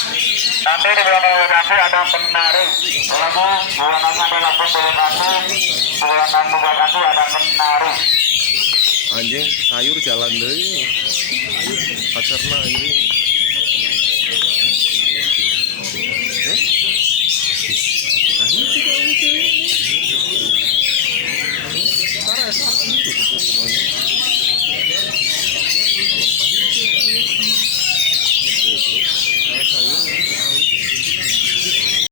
Nanti di belakang lokasi ada penari. Ulangi, ulangannya adalah lokasi. Ulangan lokasi ada penari. Anjing sayur jalan deh pacarna anjing.